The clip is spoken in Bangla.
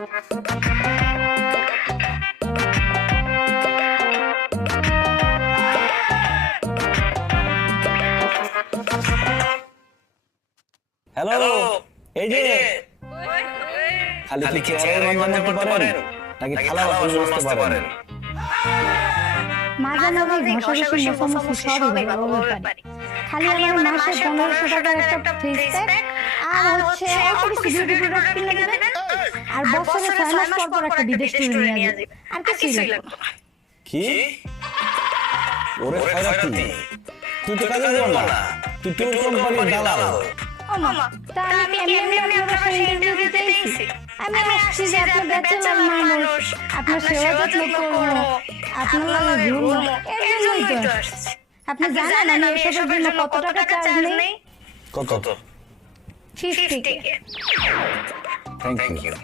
হ্যালো, এই যে খালি কি চেয়ারের মধ্যে নামতে পারেন নাকি থালা বাসন মাজতে পারেন? মাঝামাঝি ঘষাঘষি মোছামুছি সবই ভালো পারি। খালি আমার মাসে 1500 টাকার একটা ফেস প্যাক আর হচ্ছে অল্প কিছু বিউটি প্রোডাক্ট কিনে দেবেন আর বছরে 6 মাস পর পর একটা বিদেশ ট্যুরে নিয়ে যাবেন। আর কিছুই লাগবে না। কি? ওরে খয়রাতি, তুই তো কাজে যাও না, তুই ট্যুর কোম্পানির দালাল। ও মামা, তা আমি এমনি আপনার সাথে ইন্টারভিউ দিতে এসেছি। আমি আসছি যে আপনি ব্যাচেলর মানুষ, আপনার সেবা যত্ন করবো, আপনার লাগে ঘুরবো, এর জন্যই তো আসছি। আপনি জানেন আমি এসবের জন্য কত টাকা চার্জ নেই? কত? 50 কে। Thank you.